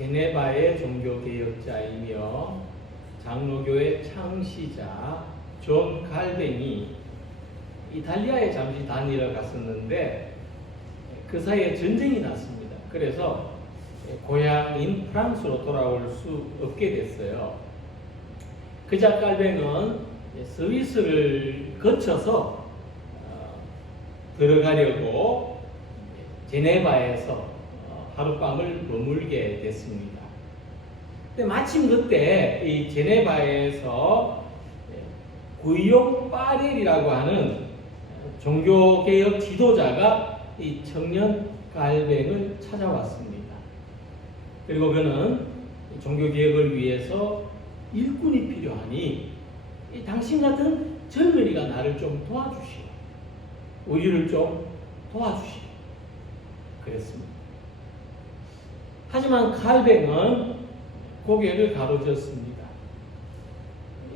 제네바의 종교개혁자이며 장로교의 창시자 존 칼뱅이 이탈리아에 잠시 다니러 갔었는데 그 사이에 전쟁이 났습니다. 그래서 고향인 프랑스로 돌아올 수 없게 됐어요. 그자 칼뱅은 스위스를 거쳐서 들어가려고 제네바에서 하룻밤을 머물게 됐습니다. 근데 마침 그때 이 제네바에서 구이용 파렐이라고 하는 종교개혁 지도자가 이 청년 칼뱅을 찾아왔습니다. 그리고 그는 종교개혁을 위해서 일꾼이 필요하니 당신 같은 젊은이가 나를 좀 도와주시오. 우리를 좀 도와주시오. 그랬습니다. 하지만 칼뱅은 고개를 가로젓습니다.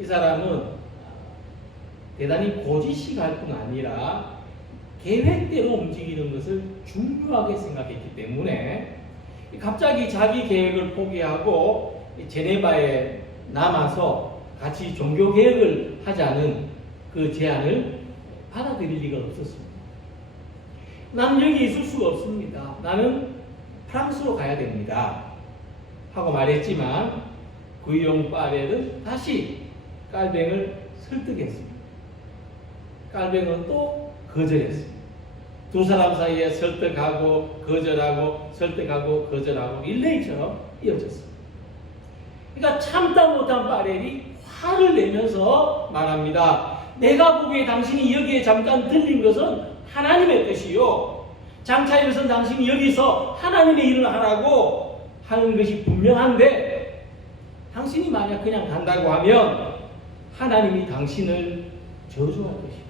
이 사람은 대단히 고지식할 뿐 아니라 계획대로 움직이는 것을 중요하게 생각했기 때문에 갑자기 자기 계획을 포기하고 제네바에 남아서 같이 종교개혁을 하자는 그 제안을 받아들일 리가 없었습니다. 나는 여기 있을 수가 없습니다. 나는 프랑스로 가야 됩니다. 하고 말했지만 구이용 파렐은 다시 칼뱅을 설득했습니다. 칼뱅은 또 거절했습니다. 두 사람 사이에 설득하고 거절하고 설득하고 거절하고 릴레이처럼 이어졌습니다. 그러니까 참다 못한 파렐이 화를 내면서 말합니다. 내가 보기에 당신이 여기에 잠깐 들린 것은 하나님의 뜻이요. 장차 이것은 당신이 여기서 하나님의 일을 하라고 하는 것이 분명한데 당신이 만약 그냥 간다고 하면 하나님이 당신을 저주할 것입니다.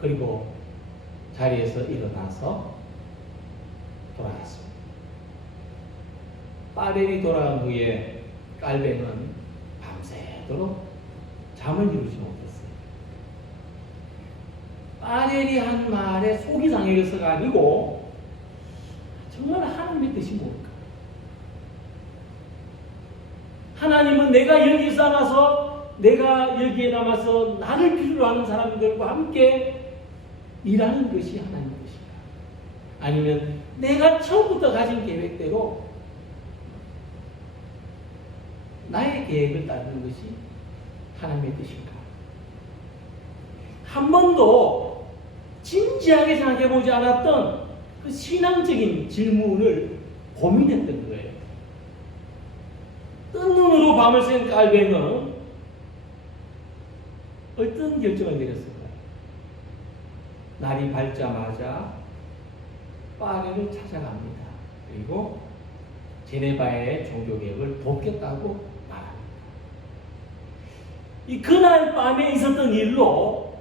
그리고 자리에서 일어나서 돌아갔습니다. 파렐이 돌아간 후에 칼뱅은 밤새도록 잠을 이루지 못했어요. 파렐이 한 말에 속이 상해서가 아니고 정말 하나님의 뜻이 뭘까? 하나님은 내가 여기 살아서 내가 여기에 남아서 나를 필요로 하는 사람들과 함께 일하는 것이 하나님의 뜻인가? 아니면 내가 처음부터 가진 계획대로 나의 계획을 따르는 것이 하나님의 뜻인가? 한 번도 진지하게 생각해보지 않았던 그 신앙적인 질문을 고민했던 거예요. 뜬 눈으로 밤을 샌 칼뱅은 어떤 결정을 내렸을까요? 날이 밝자마자 파렐을 찾아갑니다. 그리고 제네바의 종교개혁을 돕겠다고 말합니다. 이 그날 밤에 있었던 일로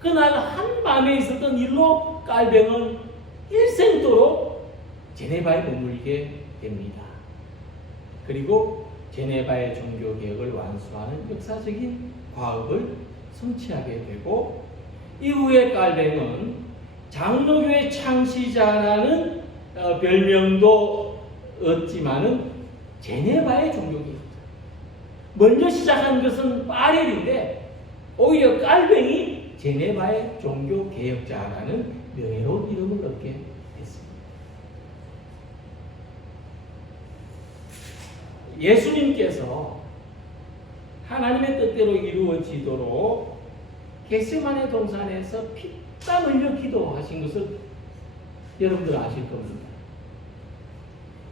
그날 한밤에 있었던 일로 칼뱅은 일생도록 제네바에 머물게 됩니다. 그리고 제네바의 종교개혁을 완수하는 역사적인 과업을 성취하게 되고 이후에 칼뱅은 장로교의 창시자라는 별명도 얻지만은 제네바의 종교개혁자. 먼저 시작한 것은 파렐인데 오히려 칼뱅이 제네바의 종교개혁자라는 명예로운 이름을 얻게 됐습니다. 예수님께서 하나님의 뜻대로 이루어지도록 겟세마네 동산에서 피땀 흘려 기도하신 것을 여러분들 아실 겁니다.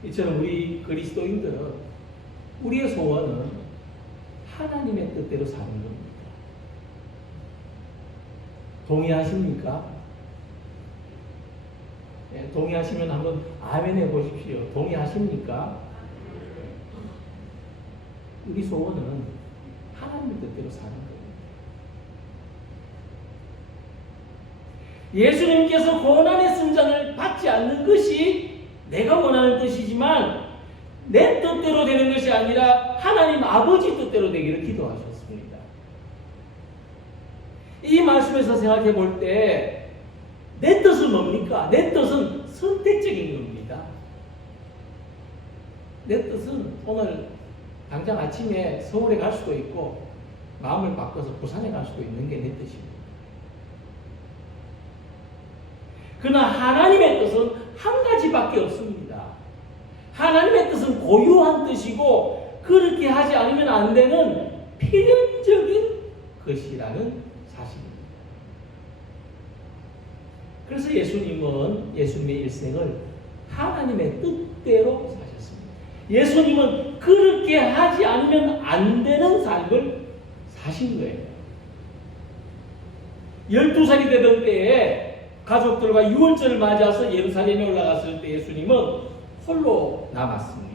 이처럼 우리 그리스도인들은 우리의 소원은 하나님의 뜻대로 사는 겁니다. 동의하십니까? 네, 동의하시면 한번 아멘 해보십시오. 동의하십니까? 우리 소원은 하나님의 뜻대로 사는 겁니다. 예수님께서 고난의 승전을 받지 않는 것이 내가 원하는 뜻이지만 내 뜻대로 되는 것이 아니라 하나님 아버지 뜻대로 되기를 기도하셨습니다. 이 말씀에서 생각해 볼 때 내 뜻은 뭡니까? 내 뜻은 선택적인 겁니다. 아닙니다. 내 뜻은 오늘 당장 아침에 서울에 갈 수도 있고 마음을 바꿔서 부산에 갈 수도 있는 게 내 뜻입니다. 그러나 하나님의 뜻은 한 가지밖에 없습니다. 하나님의 뜻은 고유한 뜻이고 그렇게 하지 않으면 안 되는 필연적인 것이라는 사실입니다. 그래서 예수님의 일생을 하나님의 뜻대로 사셨습니다. 예수님은 그렇게 하지 않으면 안 되는 삶을 사신 거예요. 12살이 되던 때에 가족들과 유월절을 맞아서 예루살렘에 올라갔을 때 예수님은 홀로 남았습니다.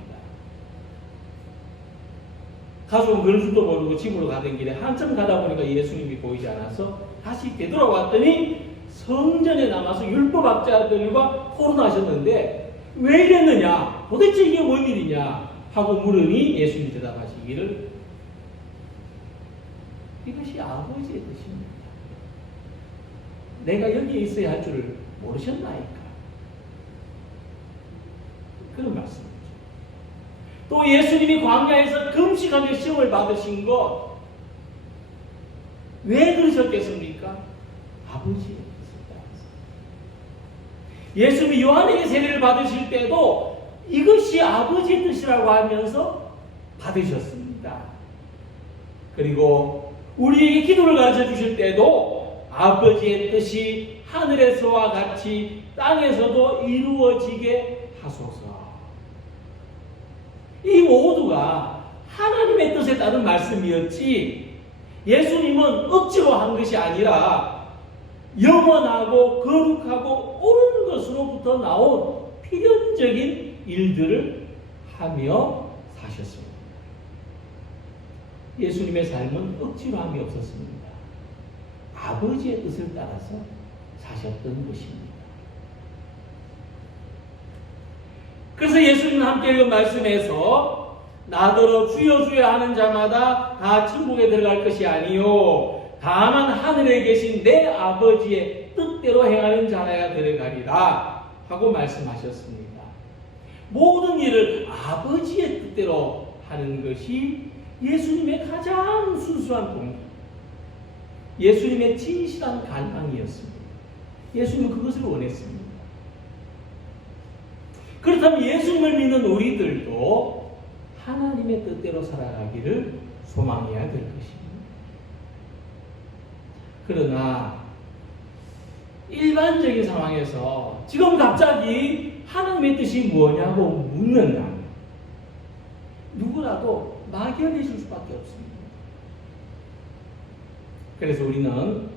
가족은 그런 줄도 모르고 집으로 가던 길에 한참 가다 보니까 예수님이 보이지 않아서 다시 되돌아왔더니 성전에 남아서 율법학자들과 토론하셨는데 왜 이랬느냐? 도대체 이게 뭔 일이냐? 하고 물으니 예수님이 대답하시기를 이것이 아버지의 뜻입니다. 내가 여기에 있어야 할 줄을 모르셨나이까? 그런 말씀이죠. 또 예수님이 광야에서 금식하며 시험을 받으신 것 왜 그러셨겠습니까? 아버지의 뜻을 따라서. 예수님이 요한에게 세례를 받으실 때도 이것이 아버지의 뜻이라고 하면서 받으셨습니다. 그리고 우리에게 기도를 가르쳐 주실 때도 아버지의 뜻이 하늘에서와 같이 땅에서도 이루어지게 하소서. 이 모두가 하나님의 뜻에 따른 말씀이었지 예수님은 억지로 한 것이 아니라 영원하고 거룩하고 옳은 것으로부터 나온 필연적인 일들을 하며 사셨습니다. 예수님의 삶은 억지로 함이 없었습니다. 아버지의 뜻을 따라서 사셨던 것입니다. 그래서 예수님은 함께 읽은 말씀에서 나더러 주여 주여 하는 자마다 다 천국에 들어갈 것이 아니요 다만 하늘에 계신 내 아버지의 뜻대로 행하는 자라야 들어가리라 하고 말씀하셨습니다. 모든 일을 아버지의 뜻대로 하는 것이 예수님의 가장 순수한 동기, 예수님의 진실한 갈망이었습니다. 예수님은 그것을 원했습니다. 그렇다면 예수님을 믿는 우리들도 하나님의 뜻대로 살아가기를 소망해야 될 것입니다. 그러나 일반적인 상황에서 지금 갑자기 하나님의 뜻이 뭐냐고 묻는다. 누구라도 막연해 줄 수밖에 없습니다. 그래서 우리는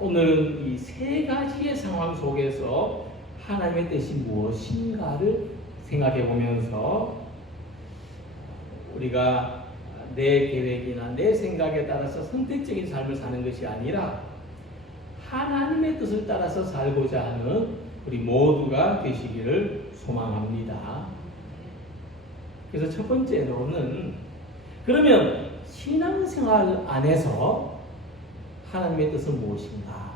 오늘은 이 세 가지의 상황 속에서 하나님의 뜻이 무엇인가를 생각해 보면서 우리가 내 계획이나 내 생각에 따라서 선택적인 삶을 사는 것이 아니라 하나님의 뜻을 따라서 살고자 하는 우리 모두가 되시기를 소망합니다. 그래서 첫 번째로는 그러면 신앙생활 안에서 하나님의 뜻은 무엇인가?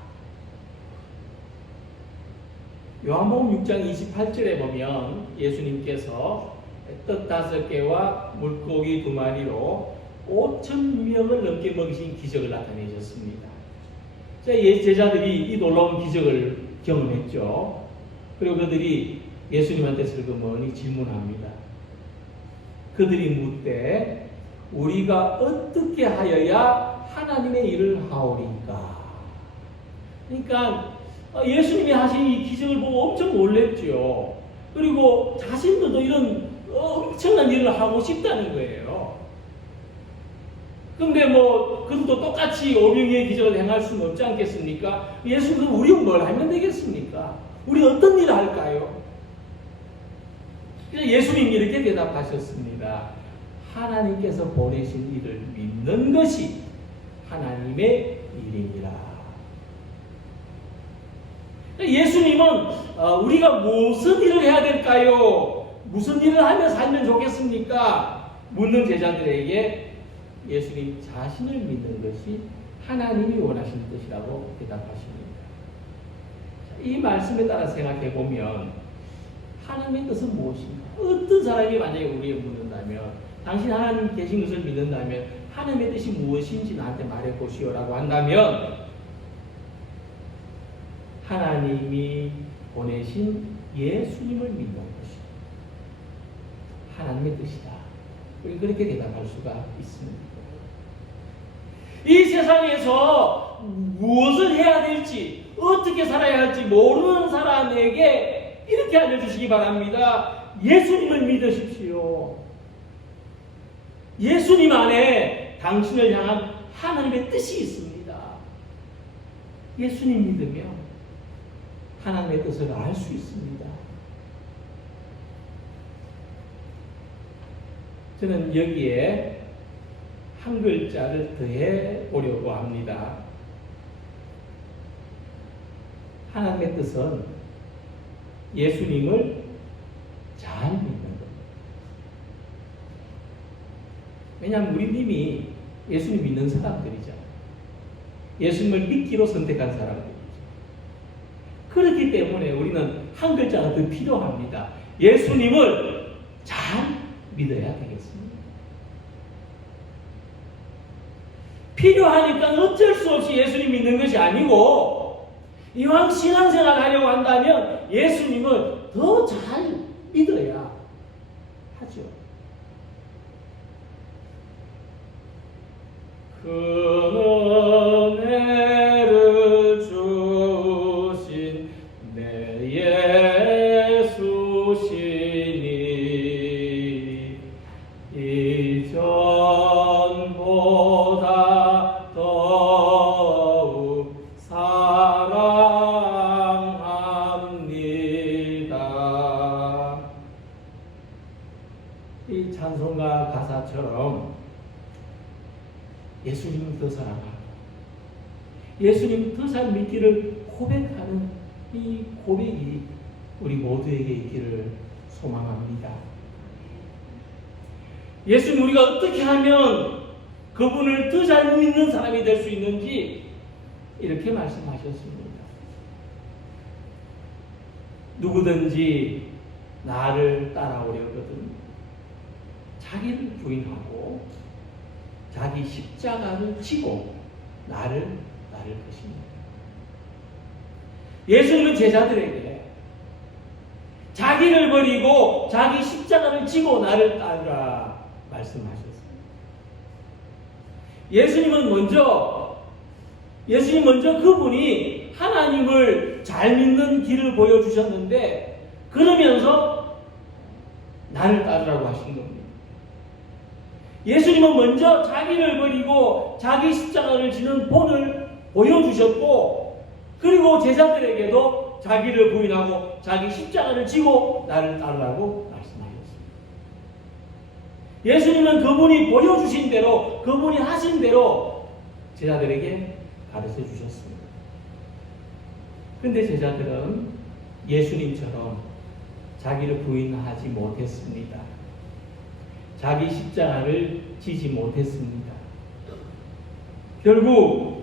요한복음 6장 28절에 보면 예수님께서 떡 5개와 물고기 2마리로 5,000명을 넘게 먹이신 기적을 나타내셨습니다. 제자들이 이 놀라운 기적을 경험했죠. 그리고 그들이 예수님한테 슬그머니 질문합니다. 그들이 묻되 우리가 어떻게 하여야 하나님의 일을 하오리까? 그러니까 예수님이 하신 이 기적을 보고 엄청 놀랬죠. 그리고 자신들도 이런 엄청난 일을 하고 싶다는 거예요. 근데 그들도 똑같이 오병이의 기적을 행할 수는 없지 않겠습니까? 예수님은 우리는 뭘 하면 되겠습니까? 우리 어떤 일을 할까요? 예수님이 이렇게 대답하셨습니다. 하나님께서 보내신 일을 믿는 것이 하나님의 일입니다. 예수님은 우리가 무슨 일을 해야 될까요? 무슨 일을 하며 살면 좋겠습니까? 묻는 제자들에게 예수님 자신을 믿는 것이 하나님이 원하시는 뜻이라고 대답하십니다. 이 말씀에 따라 생각해 보면 하나님의 뜻은 무엇인가? 어떤 사람이 만약에 우리에게 묻는다면, 당신 하나님 계신 것을 믿는다면 하나님의 뜻이 무엇인지 나한테 말해 보시오라고 한다면, 하나님이 보내신 예수님을 믿는 것이 하나님의 뜻이다. 우리 그렇게 대답할 수가 있습니다. 이 세상에서 무엇을 해야 될지, 어떻게 살아야 할지 모르는 사람에게 이렇게 알려주시기 바랍니다. 예수님을 믿으십시오. 예수님 안에 당신을 향한 하나님의 뜻이 있습니다. 예수님 믿으며 하나님의 뜻을 알 수 있습니다. 저는 여기에 한 글자를 더해 보려고 합니다. 하나님의 뜻은 예수님을 잘 믿는 겁니다. 왜냐하면 우리 님이 예수님 믿는 사람들이잖아요. 예수님을 믿기로 선택한 사람들이죠. 그렇기 때문에 우리는 한 글자가 더 필요합니다. 예수님을 잘 믿어야 되겠습니다. 필요하니까 어쩔 수 없이 예수님 믿는 것이 아니고, 이왕 신앙생활 하려고 한다면 예수님을 더 잘 믿어야 하죠. 그 은혜를 주신 내 예수시니 이전보다 더욱 사랑합니다. 이 찬송가 가사처럼 예수님을 더 사랑하고 예수님을 더 잘 믿기를 고백하는 이 고백이 우리 모두에게 있기를 소망합니다. 예수님, 우리가 어떻게 하면 그분을 더 잘 믿는 사람이 될 수 있는지 이렇게 말씀하셨습니다. 누구든지 나를 따라오려거든 자기를 부인하고 자기 십자가를 지고 나를 따를 것입니다. 예수님은 제자들에게 자기를 버리고 자기 십자가를 지고 나를 따르라 말씀하셨습니다. 예수님 먼저 그분이 하나님을 잘 믿는 길을 보여주셨는데, 그러면서 나를 따르라고 하신 겁니다. 예수님은 먼저 자기를 버리고 자기 십자가를 지는 본을 보여주셨고, 그리고 제자들에게도 자기를 부인하고 자기 십자가를 지고 나를 따르라고 말씀하셨습니다. 예수님은 그분이 보여주신 대로, 그분이 하신 대로 제자들에게 가르쳐 주셨습니다. 그런데 제자들은 예수님처럼 자기를 부인하지 못했습니다. 자기 십자가를 지지 못했습니다. 결국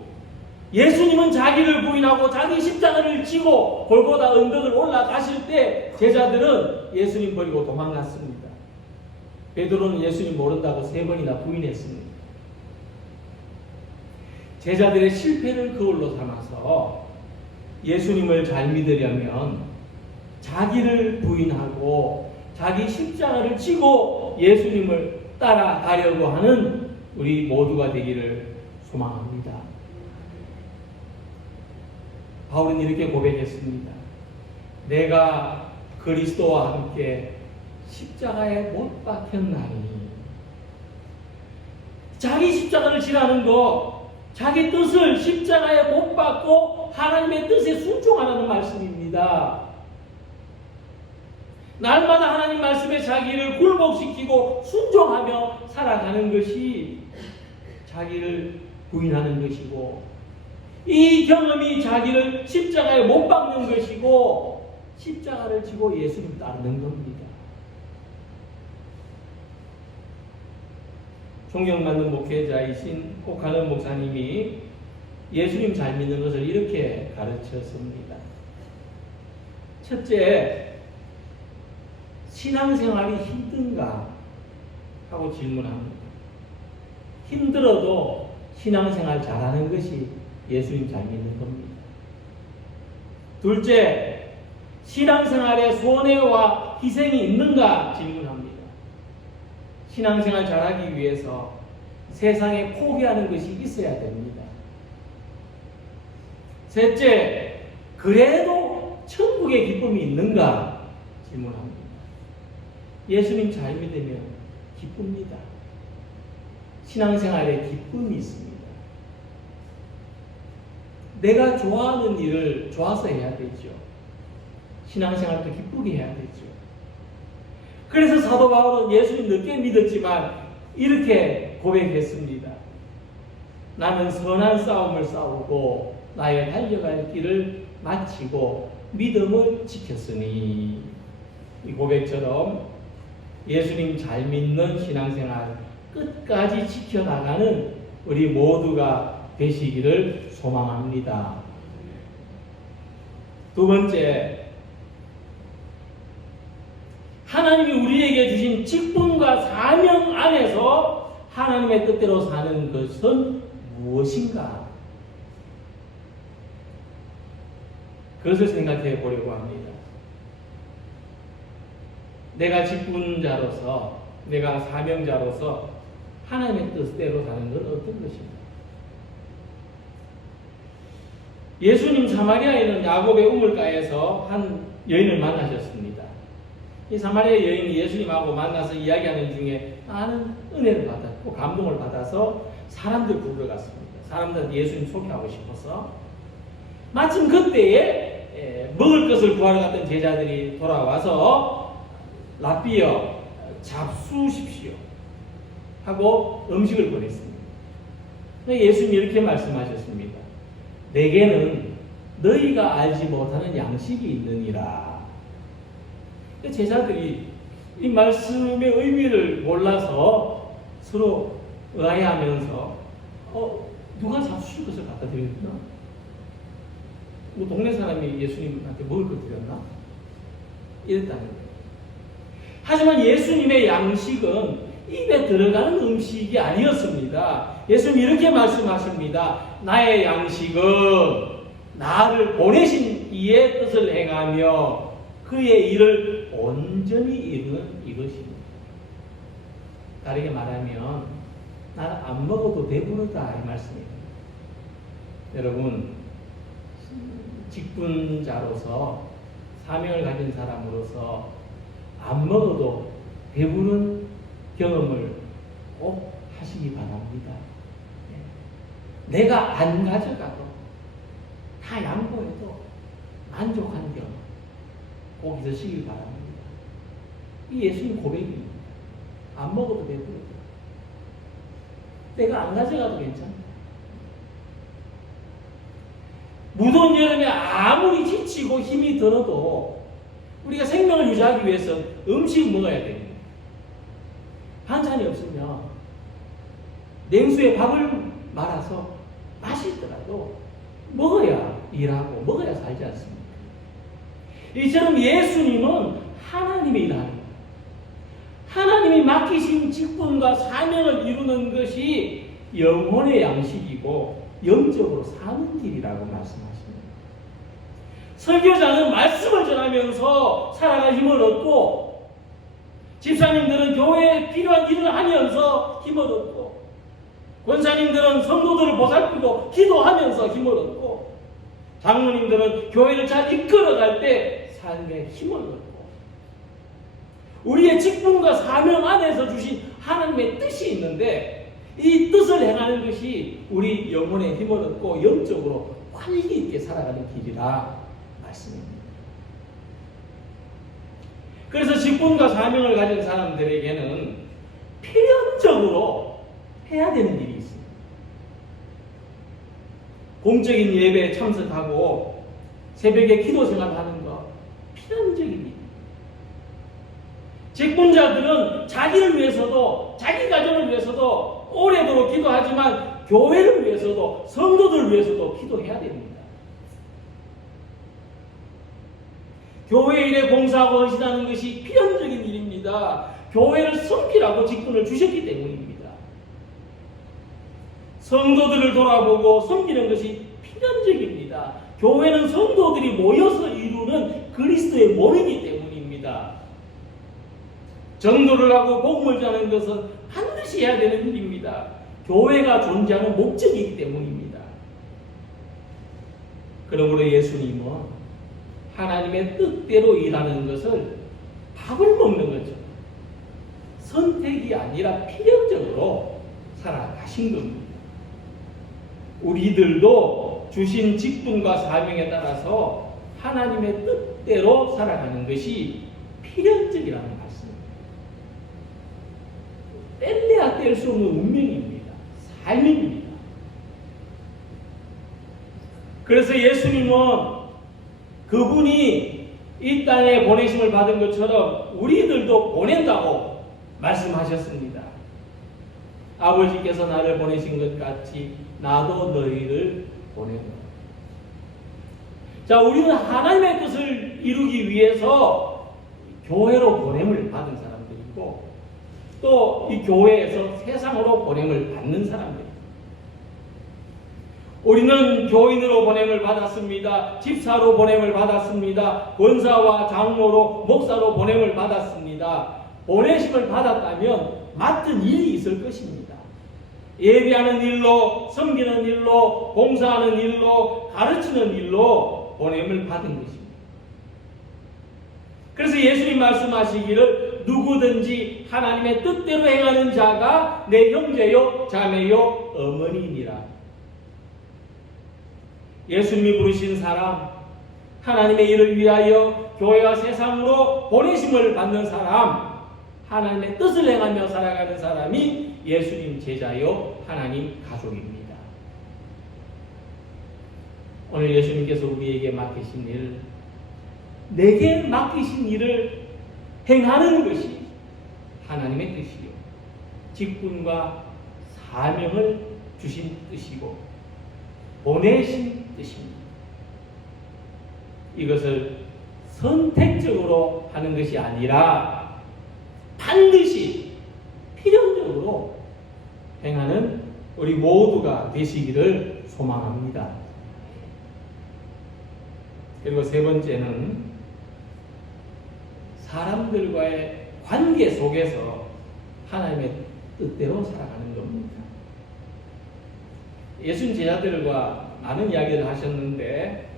예수님은 자기를 부인하고 자기 십자가를 지고 골고다 언덕을 올라가실 때 제자들은 예수님 버리고 도망갔습니다. 베드로는 예수님 모른다고 3번이나 부인했습니다. 제자들의 실패를 그걸로 삼아서 예수님을 잘 믿으려면 자기를 부인하고 자기 십자가를 지고 예수님을 따라가려고 하는 우리 모두가 되기를 소망합니다. 바울은 이렇게 고백했습니다. 내가 그리스도와 함께 십자가에 못 박혔나니. 자기 십자가를 지라는 거, 자기 뜻을 십자가에 못 박고 하나님의 뜻에 순종하라는 말씀입니다. 날마다 하나님 말씀에 자기를 굴복시키고 순종하며 살아가는 것이 자기를 부인하는 것이고, 이 경험이 자기를 십자가에 못 박는 것이고, 십자가를 지고 예수님 따르는 겁니다. 존경받는 목회자이신 혹하는 목사님이 예수님 잘 믿는 것을 이렇게 가르쳤습니다. 첫째, 신앙생활이 힘든가 하고 질문합니다. 힘들어도 신앙생활 잘하는 것이 예수님 잘 믿는 겁니다. 둘째, 신앙생활에 손해와 희생이 있는가 질문합니다. 신앙생활 잘하기 위해서 세상에 포기하는 것이 있어야 됩니다. 셋째, 그래도 천국의 기쁨이 있는가 질문합니다. 예수님 잘 믿으면 기쁩니다. 신앙생활에 기쁨이 있습니다. 내가 좋아하는 일을 좋아서 해야 되죠. 신앙생활도 기쁘게 해야 되죠. 그래서 사도 바울은 예수님 늦게 믿었지만 이렇게 고백했습니다. 나는 선한 싸움을 싸우고 나의 달려갈 길을 마치고 믿음을 지켰으니. 이 고백처럼 예수님 잘 믿는 신앙생활 끝까지 지켜나가는 우리 모두가 되시기를 소망합니다. 두 번째, 하나님이 우리에게 주신 직분과 사명 안에서 하나님의 뜻대로 사는 것은 무엇인가? 그것을 생각해 보려고 합니다. 내가 직분자로서, 내가 사명자로서 하나님의 뜻대로 사는 건 어떤 것인가? 예수님 사마리아에 있는 야곱의 우물가에서 한 여인을 만나셨습니다. 이 사마리아 여인이 예수님하고 만나서 이야기하는 중에 많은 은혜를 받았고 감동을 받아서 사람들 부르러 갔습니다. 사람들한테 예수님 소개하고 싶어서. 마침 그때에 먹을 것을 구하러 갔던 제자들이 돌아와서 라비어 잡수십시오 하고 음식을 보냈습니다. 예수님이 이렇게 말씀하셨습니다. 내게는 너희가 알지 못하는 양식이 있느니라. 제자들이 이 말씀의 의미를 몰라서 서로 의아해하면서 누가 잡수실 것을 갖다 드렸나? 뭐 동네 사람이 예수님한테 먹을 걸 드렸나? 이랬다는 거예요. 하지만 예수님의 양식은 입에 들어가는 음식이 아니었습니다. 예수님이 이렇게 말씀하십니다. 나의 양식은 나를 보내신 이의 뜻을 행하며 그의 일을 온전히 이루는 이것입니다. 다르게 말하면 나는 안 먹어도 배부르다 이 말씀입니다. 여러분, 직분자로서 사명을 가진 사람으로서 안 먹어도 배부른 경험을 꼭 하시기 바랍니다. 내가 안 가져가도 다 양보해도 만족한 경험 꼭 있으시길 바랍니다. 이 예수님 고백입니다. 안 먹어도 배부르다. 내가 안 가져가도 괜찮다. 무더운 여름에 아무리 지치고 힘이 들어도 우리가 생명을 유지하기 위해서 음식 먹어야 됩니다. 반찬이 없으면 냉수에 밥을 말아서 맛있더라도 먹어야 일하고 먹어야 살지 않습니까? 이처럼 예수님은 하나님의 일하는 거예요. 하나님이 맡기신 직분과 사명을 이루는 것이 영혼의 양식이고 영적으로 사는 길이라고 말씀하십니다. 설교자는 말씀을 전하면서 살아갈 힘을 얻고 집사님들은 교회에 필요한 일을 하면서 힘을 얻고 권사님들은 성도들을 보살피고 기도하면서 힘을 얻고 장로님들은 교회를 잘 이끌어갈 때 삶에 힘을 얻고 우리의 직분과 사명 안에서 주신 하나님의 뜻이 있는데 이 뜻을 행하는 것이 우리 영혼에 힘을 얻고 영적으로 활기 있게 살아가는 길이라 말씀입니다. 그래서 직분과 사명을 가진 사람들에게는 필연적으로 해야 되는 일이 있습니다. 공적인 예배에 참석하고 새벽에 기도 생활하는 것 필연적인 일. 직분자들은 자기를 위해서도 자기 가정을 위해서도 오래도록 기도하지만 교회를 위해서도 성도들을 위해서도 기도해야 됩니다. 교회 일에 봉사하고 헌신하는 것이 필연적인 것입니까? 교회를 섬기라고 직분을 주셨기 때문입니다. 성도들을 돌아보고 섬기는 것이 필연적입니다. 교회는 성도들이 모여서 이루는 그리스도의 몸이기 때문입니다. 전도를 하고 복음을 전하는 것은 반드시 해야 되는 일입니다. 교회가 존재하는 목적이기 때문입니다. 그러므로 예수님은 하나님의 뜻대로 일하는 것을 밥을 먹는 것처럼 선택이 아니라 필연적으로 살아가신 겁니다. 우리들도 주신 직분과 사명에 따라서 하나님의 뜻대로 살아가는 것이 필연적이라는 말씀입니다. 뗄래야 뗄 수 없는 운명입니다. 삶입니다. 그래서 예수님은 그분이 이 땅에 보내심을 받은 것처럼 우리들도 보낸다고 말씀하셨습니다. 아버지께서 나를 보내신 것 같이 나도 너희를 보낸다. 자, 우리는 하나님의 뜻을 이루기 위해서 교회로 보냄을 받은 사람들이고 또 이 교회에서 세상으로 보냄을 받는 사람들입니다. 우리는 교인으로 보냄을 받았습니다. 집사로 보냄을 받았습니다. 권사와 장로로 목사로 보냄을 받았습니다. 보내심을 받았다면 맡은 일이 있을 것입니다. 예배하는 일로, 섬기는 일로, 봉사하는 일로, 가르치는 일로 보냄을 받은 것입니다. 그래서 예수님 말씀하시기를 누구든지 하나님의 뜻대로 행하는 자가 내 형제요 자매요 어머니니라. 예수님이 부르신 사람, 하나님의 일을 위하여 교회와 세상으로 보내심을 받는 사람, 하나님의 뜻을 행하며 살아가는 사람이 예수님 제자요 하나님 가족입니다. 오늘 예수님께서 우리에게 맡기신 일, 내게 맡기신 일을 행하는 것이 하나님의 뜻이요 직분과 사명을 주신 뜻이고 보내신 뜻입니다. 이것을 선택적으로 하는 것이 아니라 반드시 필연적으로 행하는 우리 모두가 되시기를 소망합니다. 그리고 세 번째는 사람들과의 관계 속에서 하나님의 뜻대로 살아가는 겁니다. 예수님 제자들과 많은 이야기를 하셨는데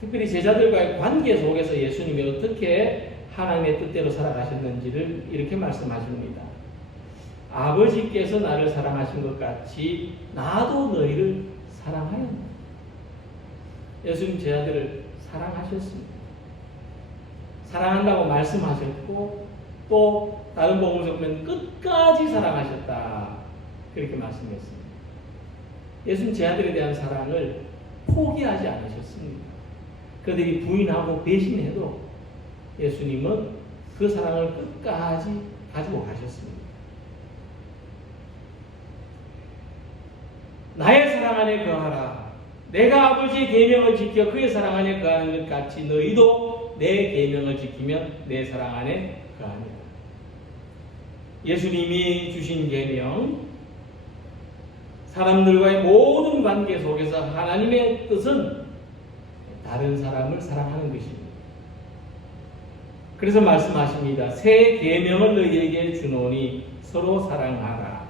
특별히 제자들과의 관계 속에서 예수님이 어떻게 하나님의 뜻대로 살아가셨는지를 이렇게 말씀하십니다. 아버지께서 나를 사랑하신 것 같이 나도 너희를 사랑하였다. 예수님 제자들을 사랑하셨습니다. 사랑한다고 말씀하셨고 또 다른 복음에서 보면 끝까지 사랑하셨다. 그렇게 말씀했습니다. 예수님 제자들에 대한 사랑을 포기하지 않으셨습니다. 그들이 부인하고 배신해도 예수님은 그 사랑을 끝까지 가지고 가셨습니다. 나의 사랑 안에 거하라. 내가 아버지의 계명을 지켜 그의 사랑 안에 거하는 것 같이 너희도 내 계명을 지키면 내 사랑 안에 거하리라. 예수님이 주신 계명, 사람들과의 모든 관계 속에서 하나님의 뜻은 다른 사람을 사랑하는 것입니다. 그래서 말씀하십니다. 새 계명을 너희에게 주노니 서로 사랑하라.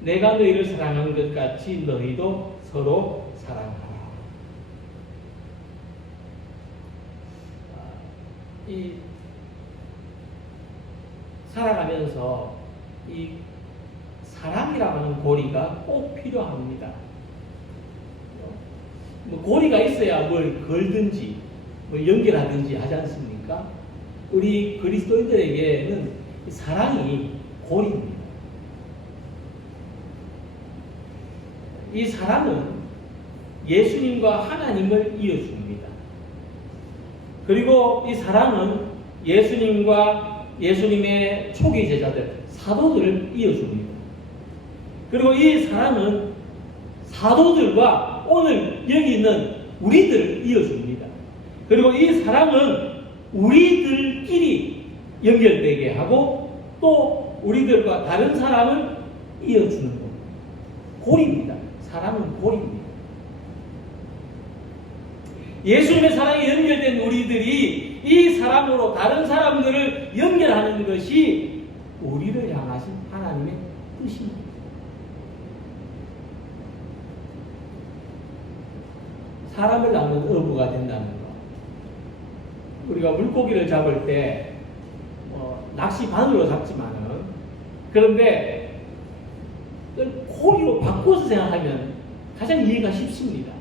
내가 너희를 사랑한 것 같이 너희도 서로 사랑하라. 이 살아가면서 이 사랑이라고 하는 고리가 꼭 필요합니다. 뭐 고리가 있어야 뭘 걸든지 뭘 연결하든지 하지 않습니까? 우리 그리스도인들에게는 사랑이 고리입니다. 이 사랑은 예수님과 하나님을 이어줍니다. 그리고 이 사랑은 예수님과 예수님의 초기 제자들, 사도들을 이어줍니다. 그리고 이 사랑은 사도들과 오늘 여기 있는 우리들을 이어줍니다. 그리고 이 사랑은 우리들끼리 연결되게 하고 또 우리들과 다른 사람을 이어주는 겁니다. 고리입니다. 사랑은 고리입니다. 예수님의 사랑에 연결된 우리들이 이 사랑으로 다른 사람들을 연결하는 것이 우리를 향하신 하나님의 뜻입니다. 사람을 낳는 어부가 된다는 것. 우리가 물고기를 잡을 때 낚시 바늘로 잡지만은, 그런데 고리로 바꿔서 생각하면 가장 이해가 쉽습니다.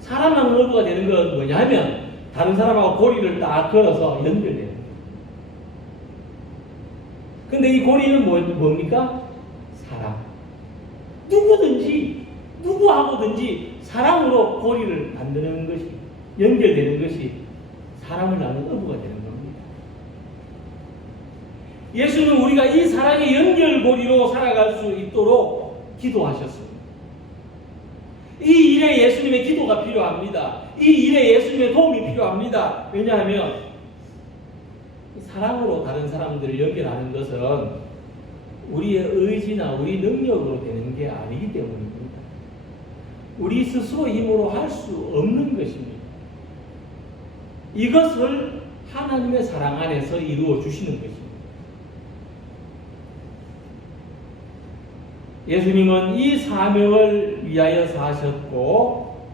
사람 낳는 어부가 되는 건 뭐냐 하면 다른 사람하고 고리를 딱 걸어서 연결되는 거예요. 근데 이 고리는 뭡니까? 사랑. 누구든지 누구하고든지 사랑으로 고리를 만드는 것이, 연결되는 것이 사람을 낳는 어부가 되는 겁니다. 예수는 우리가 이 사랑의 연결고리로 살아갈 수 있도록 기도하셨습니다. 이 일에 예수님의 기도가 필요합니다. 이 일에 예수님의 도움이 필요합니다. 왜냐하면 사랑으로 다른 사람들을 연결하는 것은 우리의 의지나 우리 능력으로 되는 게 아니기 때문입니다. 우리 스스로 힘으로 할 수 없는 것입니다. 이것을 하나님의 사랑 안에서 이루어 주시는 것입니다. 예수님은 이 사명을 위하여 사셨고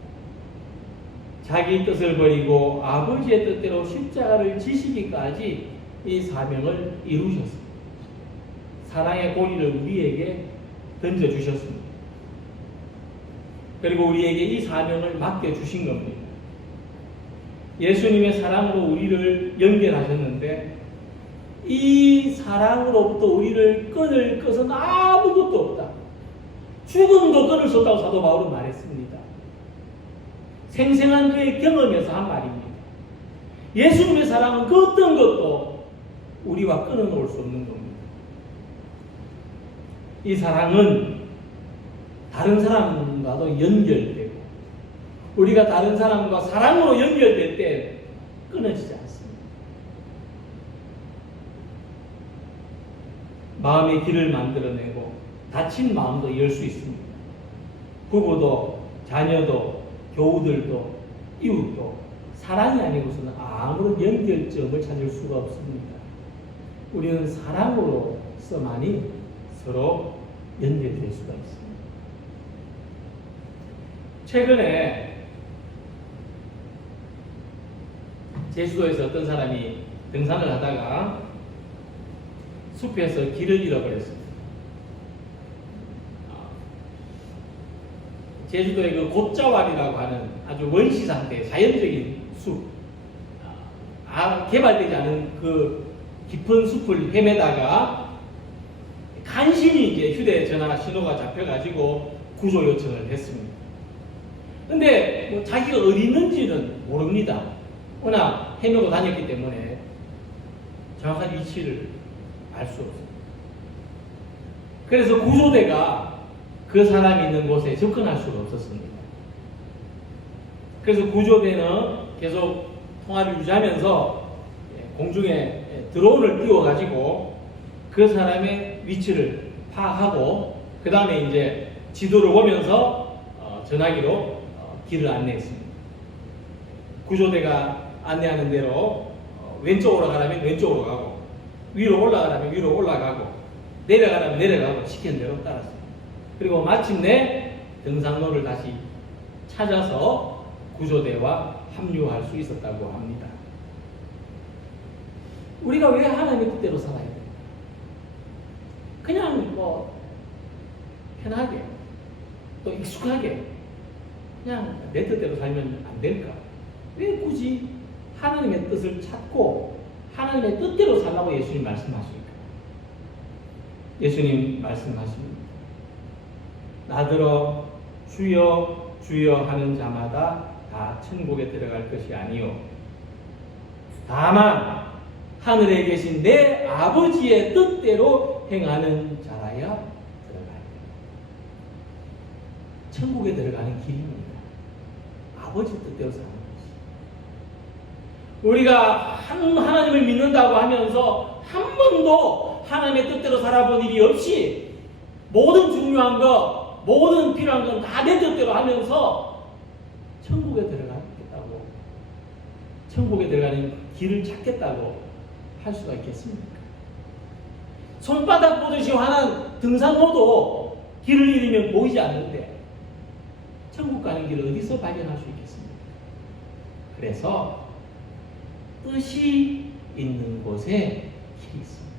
자기 뜻을 버리고 아버지의 뜻대로 십자가를 지시기까지 이 사명을 이루셨습니다. 사랑의 고리를 우리에게 던져주셨습니다. 그리고 우리에게 이 사명을 맡겨주신 겁니다. 예수님의 사랑으로 우리를 연결하셨는데 이 사랑으로부터 우리를 끊을 것은 아무것도 없다. 죽음도 끊을 수 없다고 사도 바울은 말했습니다. 생생한 그의 경험에서 한 말입니다. 예수님의 사랑은 그 어떤 것도 우리와 끊어놓을 수 없는 겁니다. 이 사랑은 다른 사람과도 연결되고 우리가 다른 사람과 사랑으로 연결될 때 끊어지지 않습니다. 마음의 길을 만들어내고 닫힌 마음도 열 수 있습니다. 부부도 자녀도 교우들도 이웃도 사랑이 아니고서는 아무런 연결점을 찾을 수가 없습니다. 우리는 사랑으로서만이 서로 연결될 수가 있습니다. 최근에 제주도에서 어떤 사람이 등산을 하다가 숲에서 길을 잃어버렸습니다. 제주도의 그 곶자왈이라고 하는 아주 원시 상태, 자연적인 숲, 개발되지 않은 그 깊은 숲을 헤매다가 간신히 이제 휴대전화 신호가 잡혀가지고 구조 요청을 했습니다. 근데 뭐 자기가 어디 있는지는 모릅니다. 워낙 헤매고 다녔기 때문에 정확한 위치를 알 수 없습니다. 그래서 구조대가 그 사람이 있는 곳에 접근할 수가 없었습니다. 그래서 구조대는 계속 통화를 유지하면서 공중에 드론을 띄워가지고 그 사람의 위치를 파악하고 그 다음에 이제 지도를 보면서 전화기로 길을 안내했습니다. 구조대가 안내하는 대로 왼쪽으로 가라면 왼쪽으로 가고 위로 올라가라면 위로 올라가고 내려가라면 내려가고 시키는 대로 따랐습니다. 그리고 마침내 등산로를 다시 찾아서 구조대와 합류할 수 있었다고 합니다. 우리가 왜 하나님의 뜻대로 살아야 돼요? 그냥 뭐 편하게 또 익숙하게 그냥 내 뜻대로 살면 안 될까? 왜 굳이 하나님의 뜻을 찾고 하나님의 뜻대로 살라고 예수님 말씀하십니까? 예수님 말씀하십니다. 나더러 주여 주여 하는 자마다 다 천국에 들어갈 것이 아니요 다만 하늘에 계신 내 아버지의 뜻대로 행하는 자라야 들어가야 됩니다. 천국에 들어가는 길입니다. 아버지 뜻대로 사는 것이. 우리가 하나님을 믿는다고 하면서 한 번도 하나님의 뜻대로 살아본 일이 없이 모든 중요한 것, 모든 필요한 건 다 내 뜻대로 하면서 천국에 들어가겠다고, 천국에 들어가는 길을 찾겠다고 할 수가 있겠습니까? 손바닥 보듯이 환한 등산로도 길을 잃으면 보이지 않는데 천국 가는 길을 어디서 발견할 수 있겠습니까? 그래서 뜻이 있는 곳에 길이 있습니다.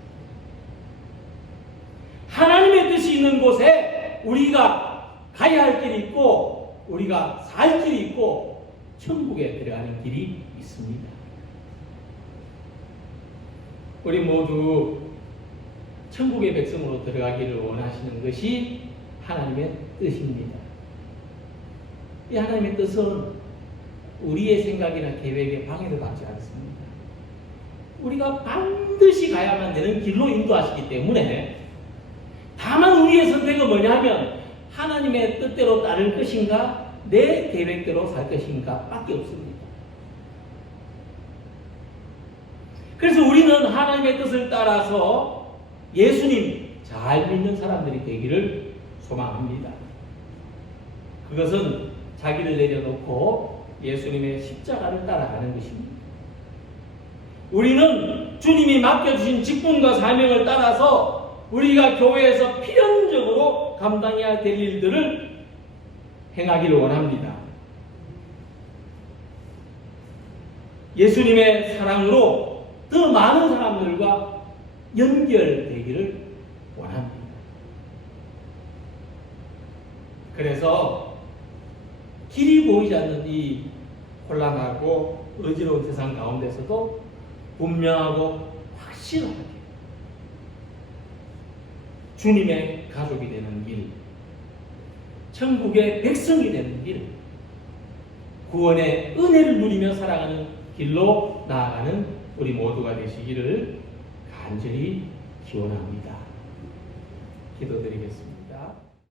하나님의 뜻이 있는 곳에 우리가 가야 할 길이 있고 우리가 살 길이 있고 천국에 들어가는 길이 있습니다. 우리 모두 천국의 백성으로 들어가기를 원하시는 것이 하나님의 뜻입니다. 이 하나님의 뜻은 우리의 생각이나 계획에 방해를 받지 않습니다. 우리가 반드시 가야만 되는 길로 인도하시기 때문에 다만 우리의 선택은 뭐냐면 하나님의 뜻대로 따를 것인가 내 계획대로 살 것인가 밖에 없습니다. 그래서 우리는 하나님의 뜻을 따라서 예수님 잘 믿는 사람들이 되기를 소망합니다. 그것은 자기를 내려놓고 예수님의 십자가를 따라가는 것입니다. 우리는 주님이 맡겨주신 직분과 사명을 따라서 우리가 교회에서 필연적으로 감당해야 될 일들을 행하기를 원합니다. 예수님의 사랑으로 더 많은 사람들과 연결되기를 원합니다. 그래서 길이 보이지 않는 이 혼란하고 어지러운 세상 가운데서도 분명하고 확실하게 주님의 가족이 되는 길, 천국의 백성이 되는 길, 구원의 은혜를 누리며 살아가는 길로 나아가는 우리 모두가 되시기를 간절히 기원합니다. 기도드리겠습니다.